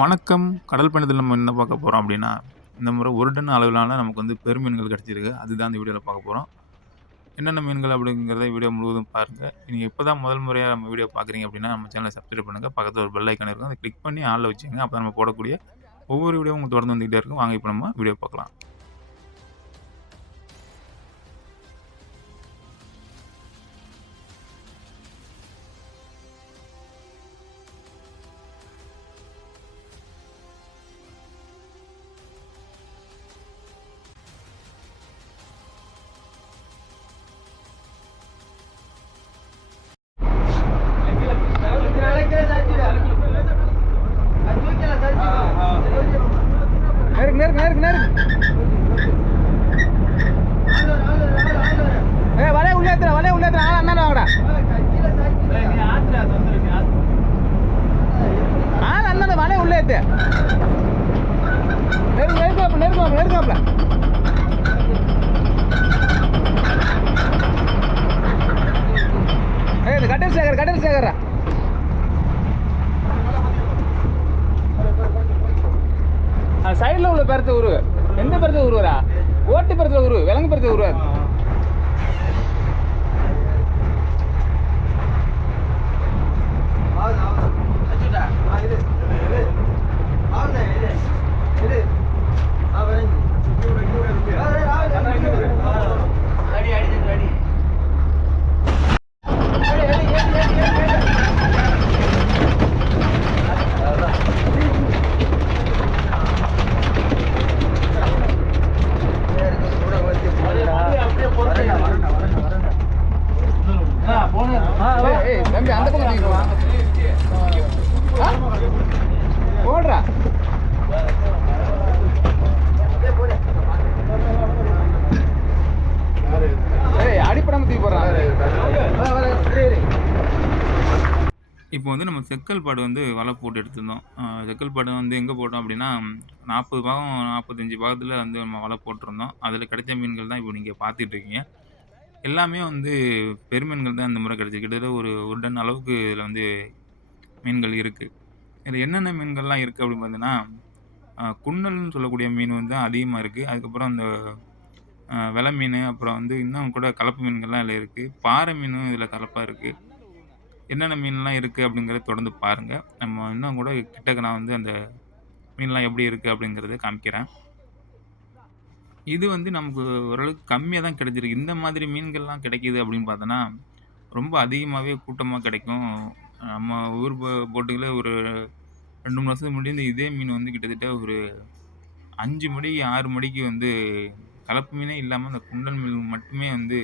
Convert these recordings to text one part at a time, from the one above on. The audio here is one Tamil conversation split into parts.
வணக்கம். கடல் பயணத்தில் நம்ம என்ன பார்க்க போகிறோம் அப்படின்னா இந்த முறை ஒரு டன் அளவிலான நமக்கு வந்து பெருமீன்கள் கிடச்சிருக்கு. அதுதான் இந்த வீடியோவில் பார்க்க போகிறோம் என்னென்ன மீன்கள் அப்படிங்கிறத வீடியோ முழுவதும் பாருங்கள் நீங்கள் இப்போ தான் முதல் முறையாக நம்ம வீடியோ பார்க்குறீங்க அப்படின்னா நம்ம சேனலை சப்ஸ்கிரைப் பண்ணுங்கள் பக்கத்தில் ஒரு பெல் ஐக்கன் இருக்கும். அதை கிளிக் பண்ணி ஆளில் வச்சுங்க அப்போ நம்ம போடக்கூடிய ஒவ்வொரு வீடியோவும் உங்களுக்கு தொடர்ந்து வந்துகிட்டே இருக்கும். வாங்க இப்போ நம்ம வீடியோ பார்க்கலாம். கடல் சேகரா சைடில் உள்ள பேரத்து அந்த பக்கம் தூக்கி போடுறான் இப்போ வந்து நம்ம செக்கல் பாடு வந்து வலை போட்டு எடுத்திருந்தோம். செக்கல் பாடு வந்து எங்கே போட்டோம் அப்படின்னா நாற்பது பாகம் நாற்பத்தஞ்சு பாகத்தில் வந்து நம்ம வலை போட்டிருந்தோம். அதில் கிடைச்ச மீன்கள் தான் இப்போ நீங்கள் பார்த்துட்டு இருக்கீங்க. எல்லாமே வந்து பெருமீன்கள் தான் இந்த முறை கிடச்சி கிட்டத்தட்ட ஒரு ஒரு டன் அளவுக்கு இதில் வந்து மீன்கள் இருக்குது இதில் என்னென்ன மீன்கள்லாம் இருக்குது அப்படின்னு பார்த்தீங்கன்னா குன்னல்னு சொல்லக்கூடிய மீன் வந்து அதிகமாக இருக்குது அதுக்கப்புறம் அந்த அஹ் வெலை மீன் அப்புறம் வந்து இன்னும் கூட கலப்பு மீன்கள்லாம் இதில் இருக்குது பாறை மீனும் இதில் கலப்பாக இருக்குது என்னென்ன மீன்லாம் இருக்குது அப்படிங்கிறத தொடர்ந்து பாருங்கள் நம்ம இன்னும் கூட கிட்டக்க நான் வந்து அந்த மீன்லாம் எப்படி இருக்குது அப்படிங்கிறத காமிக்கிறேன். இது வந்து நமக்கு ஓரளவுக்கு கம்மியாக தான் கிடைச்சிருக்கு. இந்த மாதிரி மீன்கள்லாம் கிடைக்கிது அப்படின்னு பார்த்தோன்னா ரொம்ப அதிகமாகவே கூட்டமாக கிடைக்கும். நம்ம ஊர் போட்டுகளில் ஒரு ரெண்டு மூணு வருஷத்துக்கு முன்னாடி இந்த இதே மீன் வந்து கிட்டத்தட்ட ஒரு அஞ்சு மணி ஆறு மணிக்கு வந்து கலப்பு மீனே இல்லாமல் அந்த குண்டல் மீன் மட்டுமே வந்து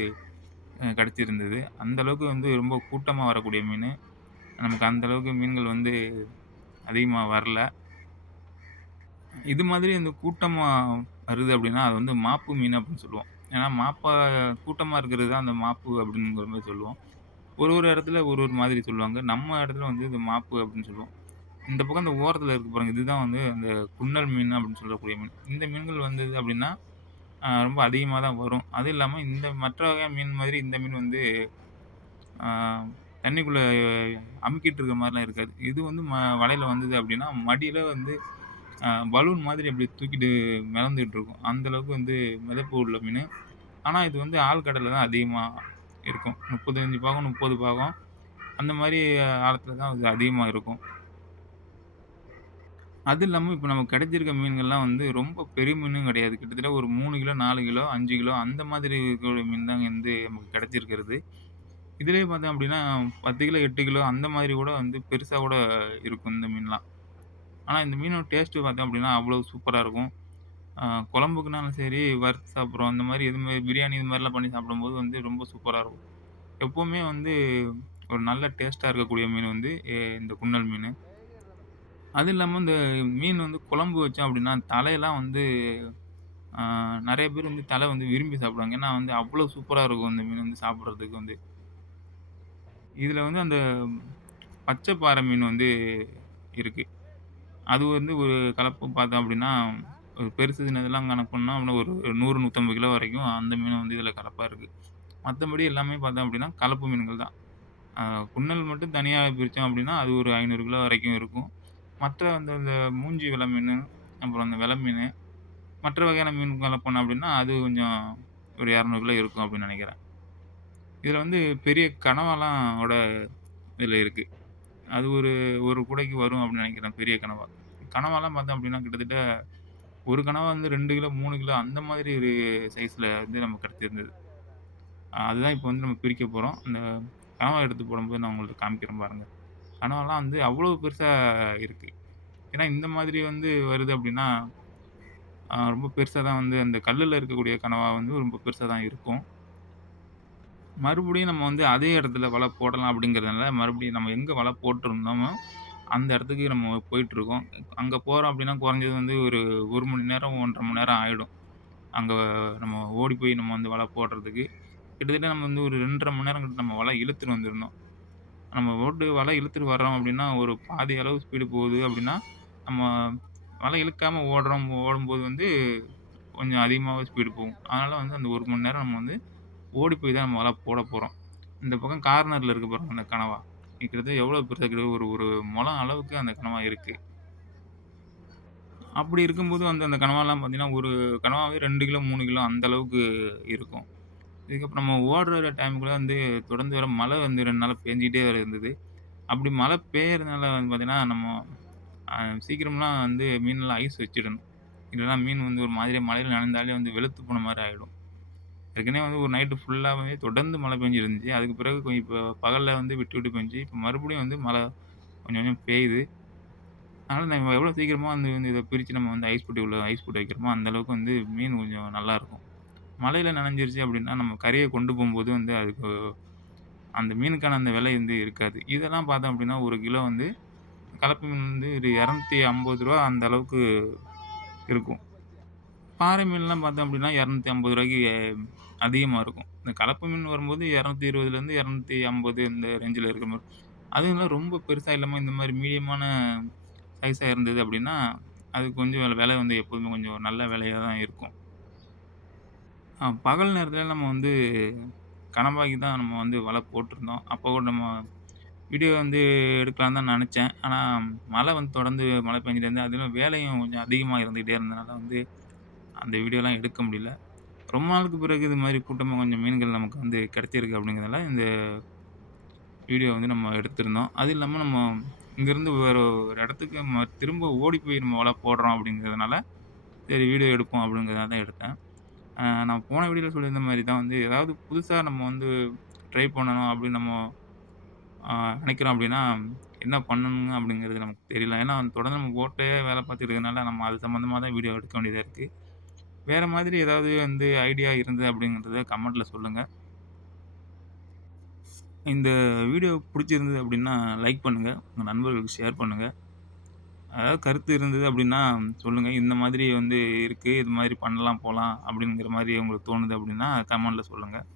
கிடச்சிருந்தது. அந்த அளவுக்கு வந்து ரொம்ப கூட்டமாக வரக்கூடிய மீன். நமக்கு அந்த அளவுக்கு மீன்கள் வந்து அதிகமாக வரல. இது மாதிரி இந்த கூட்டமாக வருது அப்படின்னா அது வந்து மாப்பு மீன் அப்படின்னு சொல்லுவோம். ஏன்னா மாப்பா கூட்டமாக இருக்கிறது தான் அந்த மாப்பு அப்படிங்கிற மாதிரி சொல்லுவோம். ஒரு ஒரு இடத்துல ஒரு ஒரு மாதிரி சொல்லுவாங்க. நம்ம இடத்துல வந்து இது மாப்பு அப்படின்னு சொல்லுவோம். இந்த பக்கம் இந்த ஓரத்தில் இருக்க பாருங்க. இதுதான் வந்து அந்த குன்னல் மீன் அப்படின்னு சொல்லக்கூடிய மீன். இந்த மீன்கள் வந்தது அப்படின்னா ரொம்ப அதிகமாக தான் வரும். அது இல்லாமல் இந்த மற்ற வகை மீன் மாதிரி இந்த மீன் வந்து தண்ணிக்குள்ளே அமுக்கிட்டு இருக்க மாதிரிலாம் இருக்காது. இது வந்து ம வலையில் வந்தது அப்படின்னா மடியில் வந்து பலூன் மாதிரி அப்படி தூக்கிட்டு மிதந்துட்டு இருக்கும் அந்தளவுக்கு வந்து மிதப்பு உள்ள மீன். ஆனால் இது வந்து ஆழ்கடலில் தான் அதிகமாக இருக்கும். முப்பத்தஞ்சு பாகம் முப்பது பாகம். அந்த மாதிரி ஆழத்தில் தான் அது அதிகமாக இருக்கும். அது இல்லாமல் இப்போ நமக்கு கிடைச்சிருக்க மீன்கள்லாம் வந்து ரொம்ப பெரிய மீனும் கிடையாது. கிட்டத்தட்ட ஒரு மூணு கிலோ நாலு கிலோ அஞ்சு கிலோ அந்த மாதிரி இருக்கக்கூடிய மீன் தாங்க வந்து நமக்கு கிடைச்சிருக்கிறது. இதுலேயே பார்த்தோம் அப்படின்னா பத்து கிலோ எட்டு கிலோ அந்த மாதிரி கூட வந்து பெருசாக கூட இருக்கும் இந்த மீன்லாம். ஆனால் இந்த மீனோட டேஸ்ட்டு பார்த்தோம் அப்படின்னா அவ்வளோ சூப்பராக இருக்கும். குழம்புக்குனாலும் சரி வறுத்து சாப்பிட்றோம் அந்த மாதிரி இது மாதிரி பிரியாணி இது மாதிரிலாம் பண்ணி சாப்பிடும்போது வந்து ரொம்ப சூப்பராக இருக்கும். எப்போவுமே வந்து ஒரு நல்ல டேஸ்ட்டாக இருக்கக்கூடிய மீன் வந்து இந்த குன்னல் மீன். அது இல்லாமல் இந்த மீன் வந்து குழம்பு வச்சோம் அப்படின்னா தலையெல்லாம் வந்து நிறைய பேர் வந்து தலை வந்து விரும்பி சாப்பிடுவாங்க. ஏன்னா வந்து அவ்வளோ சூப்பராக இருக்கும் இந்த மீன் வந்து சாப்பிட்றதுக்கு வந்து. இதில் வந்து அந்த பச்சை பாறை மீன் வந்து இருக்குது அது வந்து ஒரு கலப்பு பார்த்தோம் அப்படின்னா ஒரு பெருசு சின்னதெல்லாம் கணக்கு பண்ணால் அப்படின்னா ஒரு நூறு நூற்றம்பது கிலோ வரைக்கும் அந்த மீன் வந்து இதில் கலப்பாக இருக்குது மற்றபடி எல்லாமே பார்த்தோம் அப்படின்னா கலப்பு மீன்கள் தான். குன்னல் மட்டும் தனியாக பிரித்தோம் அப்படின்னா அது ஒரு ஐநூறு கிலோ வரைக்கும் இருக்கும். மற்ற அந்த இந்த மூஞ்சி விலை மீன், அப்புறம் அந்த விலை மீன், மற்ற வகையான மீன் போனோம் அப்படின்னா, அது கொஞ்சம் ஒரு 200 கிலோ இருக்கும் அப்படின்னு நினைக்கிறேன். இதில் வந்து பெரிய கனவாலாம் ஓட இதில் இருக்குது அது ஒரு ஒரு கூடைக்கு வரும் அப்படின்னு நினைக்கிறேன் பெரிய கனவா. கனவாலாம் பார்த்தோம் அப்படின்னா, கிட்டத்தட்ட ஒரு கனவா வந்து ரெண்டு கிலோ, மூணு கிலோ அந்த மாதிரி ஒரு சைஸில் வந்து நமக்கு கிடச்சிருந்தது அதுதான் இப்போ வந்து நம்ம பிரிக்க போகிறோம் அந்த கனவா எடுத்து போடும்போது நான் உங்களுக்கு காமிக்கிறேன் பாருங்கள் கனவாலாம் வந்து அவ்வளோ பெருசாக இருக்குது ஏன்னா இந்த மாதிரி வந்து வருது அப்படின்னா, ரொம்ப பெருசாக தான் வந்து அந்த கல்லில் இருக்கக்கூடிய கனவா வந்து ரொம்ப பெருசாக தான் இருக்கும். மறுபடியும் நம்ம வந்து அதே இடத்துல வலை போடலாம் அப்படிங்கிறதுனால, மறுபடியும் நம்ம எங்கே வலை போட்டிருந்தோமோ, அந்த இடத்துக்கு நம்ம போயிட்டுருக்கோம். அங்கே போகிறோம் அப்படின்னா, குறைஞ்சது வந்து ஒரு ஒரு மணி நேரம், 1 1/2 மணி நேரம் ஆகிடும் அங்கே நம்ம ஓடி போய் நம்ம வந்து வலை போடுறதுக்கு. கிட்டத்தட்ட நம்ம வந்து ஒரு 2 1/2 மணி நேரம் கிட்ட நம்ம வலை இழுத்துட்டு வந்திருந்தோம். நம்ம ஓட்டு வலை இழுத்துட்டு வர்றோம் அப்படின்னா, ஒரு பாதி அளவு ஸ்பீடு போகுது அப்படின்னா, நம்ம வலை இழுக்காமல் ஓடுறோம் ஓடும்போது வந்து கொஞ்சம் அதிகமாக ஸ்பீடு போகும். அதனால் வந்து அந்த ஒரு மணி நேரம் நம்ம வந்து ஓடி போய் தான் நம்ம வலை போட போகிறோம் இந்த பக்கம் கார்னரில் இருக்க பாருங்க அந்த கனவா. கிட்டத்தட்ட எவ்வளோ பெருசாக கிட்ட ஒரு ஒரு முளம் அளவுக்கு அந்த கனவா இருக்குது அப்படி இருக்கும்போது வந்து அந்த கனவாலாம் பார்த்தீங்கன்னா, ஒரு கனவாவே ரெண்டு கிலோ, மூணு கிலோ அந்த அளவுக்கு இருக்கும். இதுக்கப்புறம் நம்ம ஓடுற டைமுக்குள்ளே வந்து தொடர்ந்து வர மழை வந்து 2 நாளா பேஞ்சுக்கிட்டே வேற இருந்தது. அப்படி மழை பெய்யறதுனால வந்து பார்த்தீங்கன்னா, நம்ம சீக்கிரம்லாம் வந்து மீன்லாம் ஐஸ் வச்சிடணும். இல்லைன்னா மீன் வந்து ஒரு மாதிரியா மழையில் நனைந்தாலே வந்து வெளுத்து போன மாதிரி ஆகிடும் ஏற்கனவே வந்து ஒரு நைட்டு ஃபுல்லாகவே தொடர்ந்து மழை பெஞ்சிருந்துச்சு. அதுக்கு பிறகு கொஞ்சம் இப்போ பகலில் வந்து விட்டு விட்டு பெஞ்சு இப்போ மறுபடியும் வந்து மழை கொஞ்சம் கொஞ்சம் பெய்யுது. அதனால் நம்ம எவ்வளோ சீக்கிரமாக வந்து வந்து இதை பிரித்து நம்ம வந்து ஐஸ் பெட்டிக்குள்ள ஐஸ் போட்டு வைக்கிறோமோ, அந்த அளவுக்கு வந்து மீன் கொஞ்சம் நல்லாயிருக்கும். மழையில் நனைஞ்சிருச்சு அப்படின்னா, நம்ம கரையை கொண்டு போகும்போது வந்து அதுக்கு அந்த மீனுக்கான அந்த விலை வந்து இருக்காது. இதெல்லாம் பார்த்தோம் அப்படின்னா, ஒரு கிலோ வந்து கலப்பு மீன் வந்து ஒரு இரநூத்தி ஐம்பது ரூபா அந்த அளவுக்கு இருக்கும். பாறை மீன்லாம் பார்த்தோம் அப்படின்னா, இரநூத்தி ஐம்பது ரூபாய்க்கு அதிகமாக இருக்கும். இந்த கலப்பு மீன் வரும்போது 220லேருந்து 250 இந்த ரேஞ்சில் இருக்கிற மாதிரி அதுவும் ரொம்ப பெருசாக இல்லாமல் இந்த மாதிரி மீடியமான சைஸாக இருந்தது அப்படின்னா, அது கொஞ்சம் விலை வந்து எப்போதுமே கொஞ்சம் நல்ல விலையாக தான் இருக்கும். பகல் நேரத்தில் நம்ம வந்து கணவாய்க்கு தான் நம்ம வந்து வலை போட்டிருந்தோம். அப்போ கூட நம்ம வீடியோ வந்து எடுக்கலான்னு தான் நினச்சேன் ஆனால் மழை வந்து தொடர்ந்து மழை பெஞ்சிட்டு இருந்தது. அதிலும் வேலையும் கொஞ்சம் அதிகமாக இருந்துக்கிட்டே இருந்தனால வந்து அந்த வீடியோலாம் எடுக்க முடியல. ரொம்ப நாளுக்கு பிறகு இது மாதிரி கூட்டமாக கொஞ்சம் மீன்கள் நமக்கு வந்து கிடைச்சிருக்கு அப்படிங்கிறதால இந்த வீடியோ வந்து நம்ம எடுத்திருந்தோம். அது இல்லாமல் நம்ம இங்கேருந்து வேறு ஒரு இடத்துக்கு நம்ம திரும்ப ஓடி போய் நம்ம வலை போடுறோம் அப்படிங்கிறதுனால, சரி வீடியோ எடுப்போம் அப்படிங்கிறதா தான் எடுத்தேன். நான் போன வீடியோவில் சொல்லியிருந்த மாதிரி தான் வந்து ஏதாவது புதுசாக நம்ம வந்து ட்ரை பண்ணணும் அப்படின்னு நம்ம நினைக்கிறோம் அப்படின்னா, என்ன பண்ணணுங்க அப்படிங்கிறது நமக்கு தெரியல. ஏன்னா தொடர்ந்து நம்ம போட்டே வேலை பார்த்துட்டு இருக்கனால, நம்ம அது சம்மந்தமாக தான் வீடியோ எடுக்க வேண்டியதாக இருக்குது வேறு மாதிரி ஏதாவது வந்து ஐடியா இருந்தது அப்படிங்கிறத கமெண்ட்டில் சொல்லுங்கள் இந்த வீடியோ பிடிச்சிருந்தது அப்படின்னா, லைக் பண்ணுங்கள் உங்கள் நண்பர்களுக்கு ஷேர் பண்ணுங்கள் அதாவது கருத்து இருந்தது அப்படின்னா சொல்லுங்கள் இந்த மாதிரி வந்து இருக்குது இது மாதிரி பண்ணலாம் போகலாம் அப்படிங்கிற மாதிரி உங்களுக்கு தோணுது அப்படின்னா, கமெண்டில் சொல்லுங்கள்